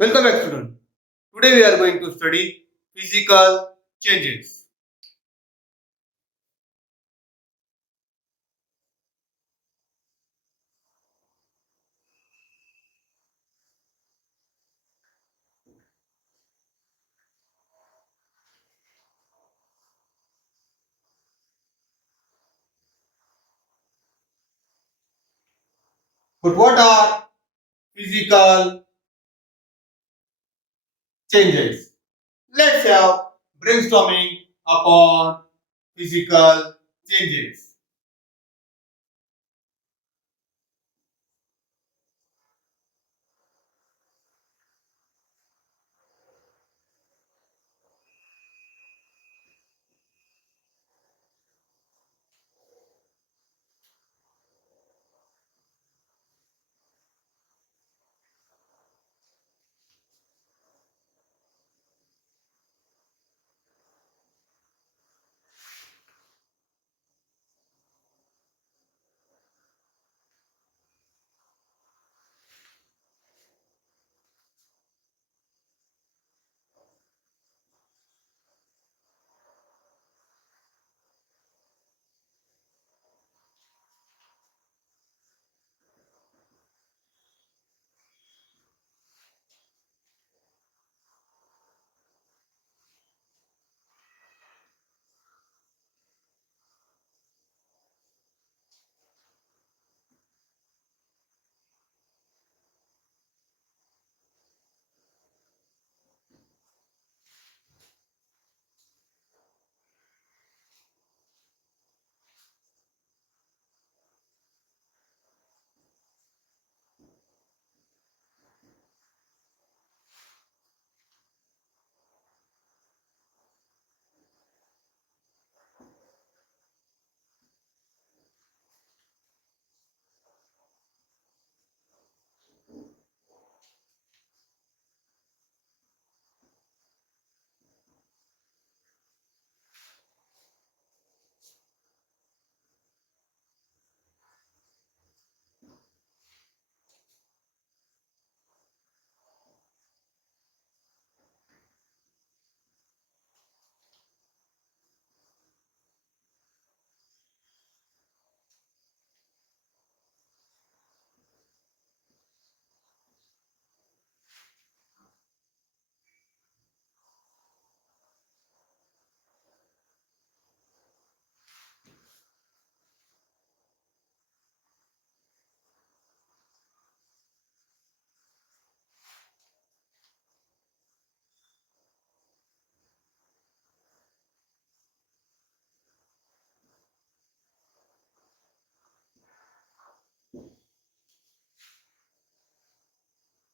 Welcome back, student. Today we are going to study physical changes. But what are physical changes? Let's have brainstorming upon physical changes.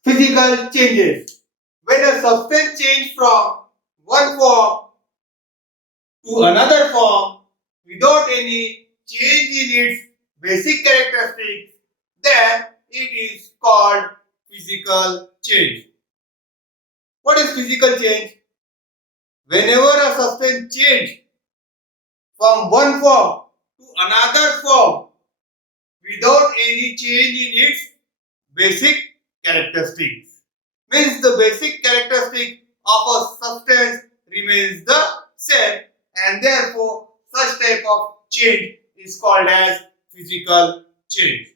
Physical changes. When a substance changes from one form to another form without any change in its basic characteristics, then it is called physical change. What is physical change? Whenever a substance changes from one form to another form without any change in its basic characteristics. Means the basic characteristic of a substance remains the same, and therefore such type of change is called as physical change.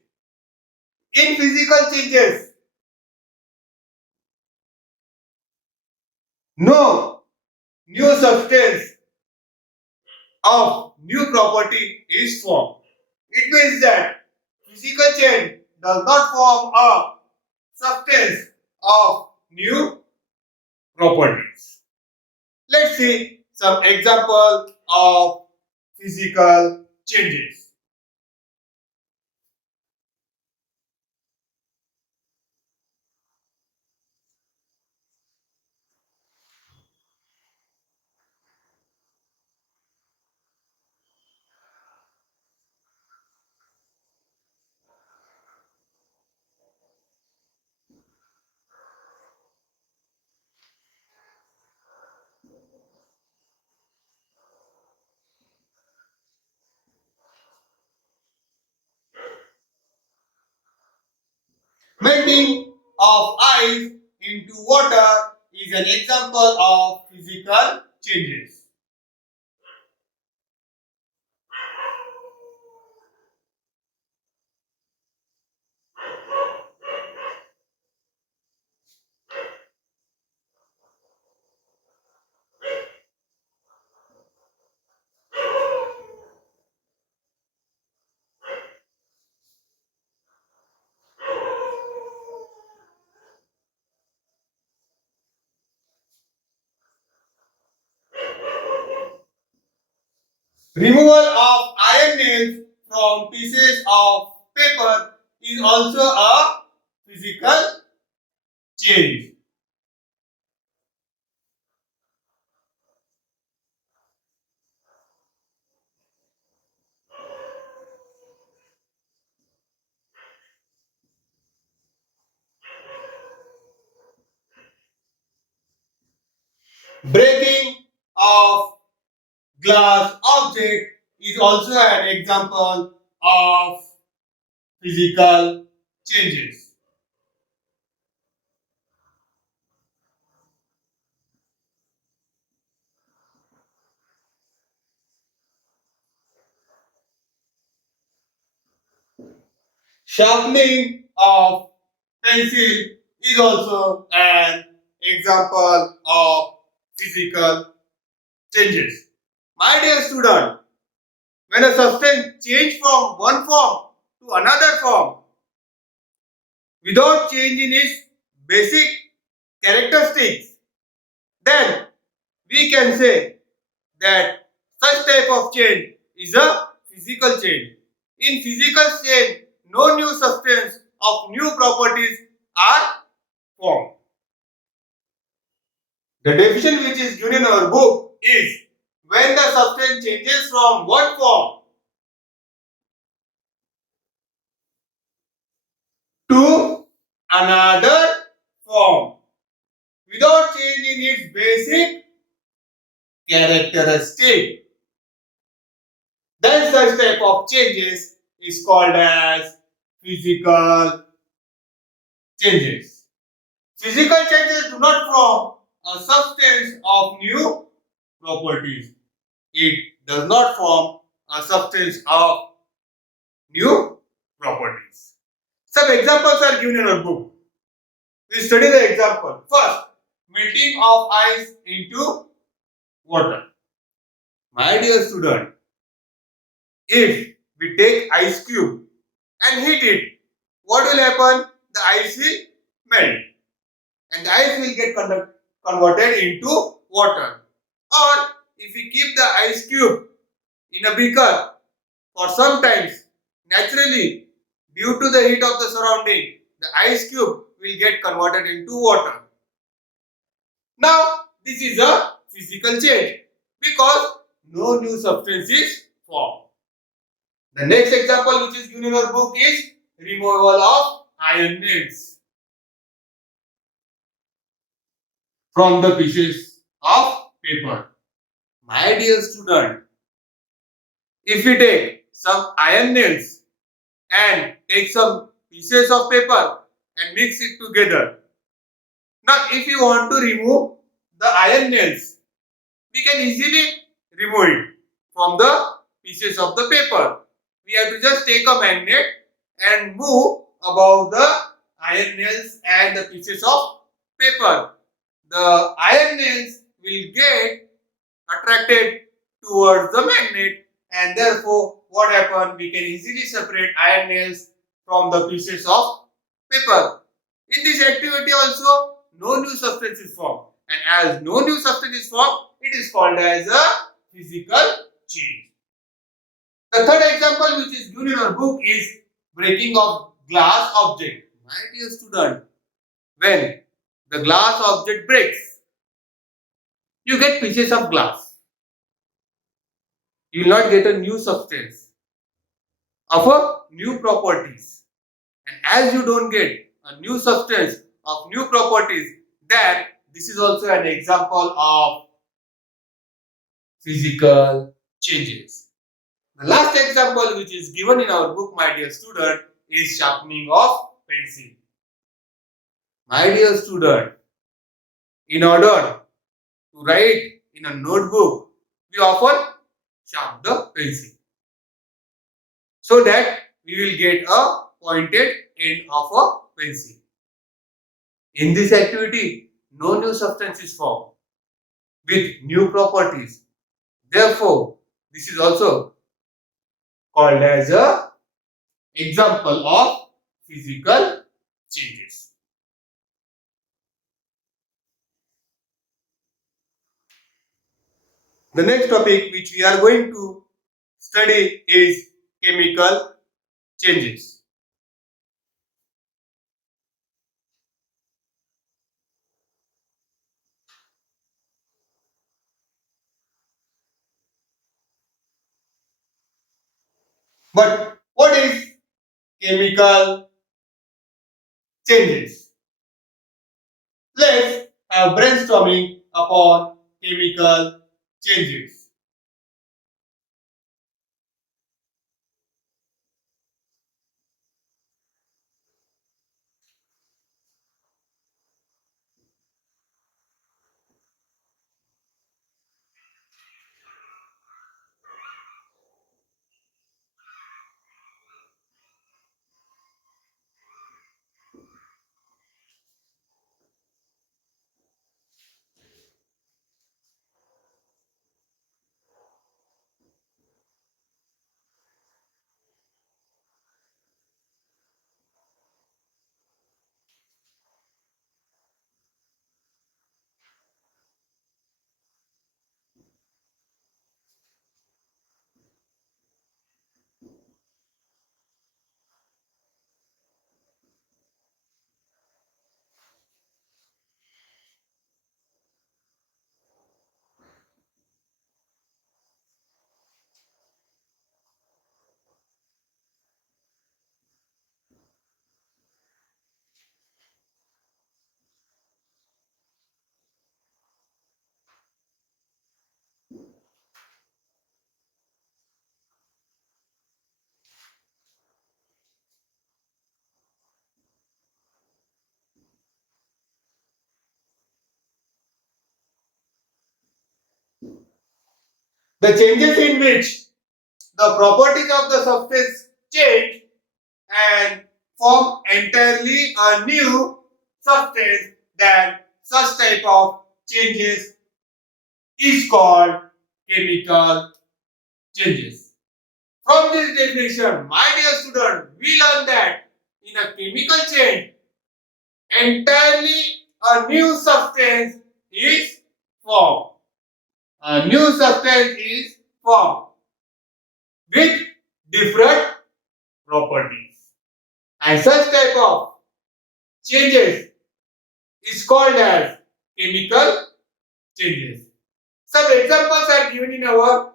In physical changes, no new substance of new property is formed. It means that physical change does not form a substance of new properties. Let's see some example of physical changes. Melting of ice into water is an example of physical changes. Removal of iron nails from pieces of paper is also a physical change. Breaking of glass object is also an example of physical changes. Sharpening of pencil is also an example of physical changes. My dear student, when a substance changes from one form to another form without changing its basic characteristics, then we can say that such type of change is a physical change. In physical change, no new substance of new properties are formed. The definition which is given in our book is when the substance changes from one form to another form without changing its basic characteristic, then such type of changes is called as physical changes. Physical changes do not form a substance of new properties. It does not form a substance of new properties. Some examples are given in our book. We study the example. First, melting of ice into water. My dear student, if we take ice cube and heat it, what will happen? The ice will melt and the ice will get converted into water. Or if we keep the ice cube in a beaker for some times, naturally, due to the heat of the surrounding, the ice cube will get converted into water. Now, this is a physical change because no new substance is formed. The next example which is given in our book is removal of iron nails from the pieces of paper. My dear student, if we take some iron nails and take some pieces of paper and mix it together. Now, if you want to remove the iron nails, we can easily remove it from the pieces of the paper. We have to just take a magnet and move above the iron nails and the pieces of paper. The iron nails will get attracted towards the magnet, and therefore what happens, we can easily separate iron nails from the pieces of paper. In this activity also no new substance is formed, and as no new substance is formed, it is called as a physical change. The third example which is given in our book is breaking of glass object. My dear student, when the glass object breaks, you get pieces of glass. You will not get a new substance of a new properties. And as you don't get a new substance of new properties, then this is also an example of physical changes. The last example which is given in our book, my dear student, is sharpening of pencil. My dear student, in order to write in a notebook, we often sharpen the pencil so that we will get a pointed end of a pencil. In this activity, no new substance is formed with new properties. Therefore, this is also called as a example of physical changes. The next topic which we are going to study is chemical changes. But what is chemical changes? Let's have brainstorming upon chemical changes. The changes in which the properties of the substance change and form entirely a new substance, then such type of changes is called chemical changes. From this definition, my dear student, we learn that in a chemical change, entirely a new substance is formed. A new substance is formed with different properties. And such type of changes is called as chemical changes. Some examples are given in our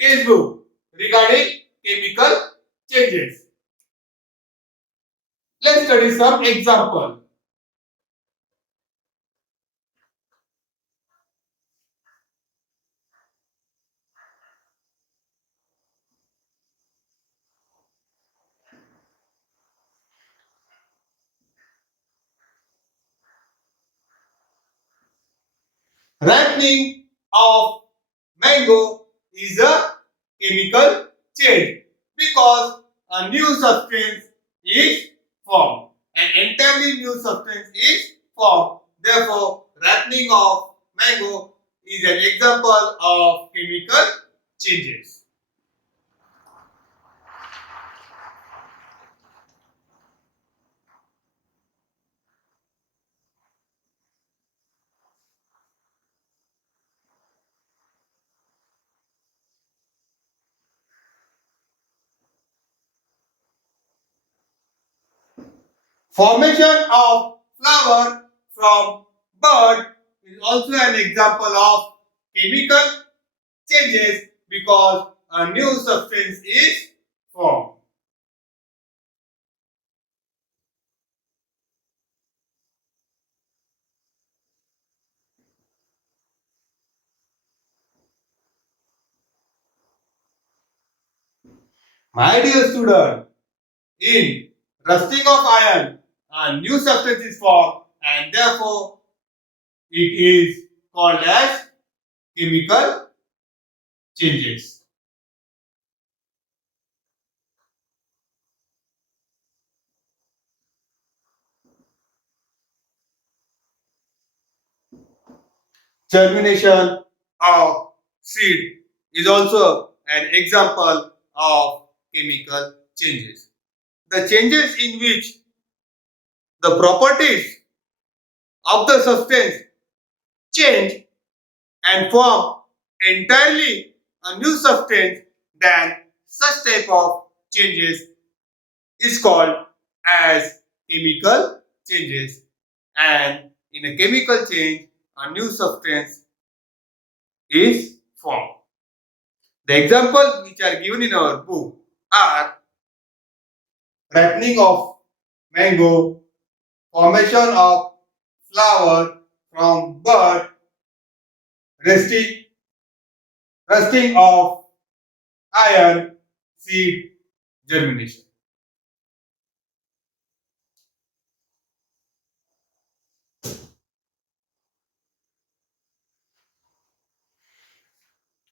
textbook regarding chemical changes. Let's study some example. Ripening of mango is a chemical change because a new substance is formed. An entirely new substance is formed. Therefore, ripening of mango is an example of chemical changes. Formation of flower from bud is also an example of chemical changes because a new substance is formed. My dear student, in rusting of iron, a new substance is formed and therefore it is called as chemical changes. Germination of seed is also an example of chemical changes. The changes in which the properties of the substance change and form entirely a new substance, then such type of changes is called as chemical changes. And in a chemical change, a new substance is formed. The examples which are given in our book are ripening of mango, formation of flower from bud, resting, rusting of iron, seed, germination.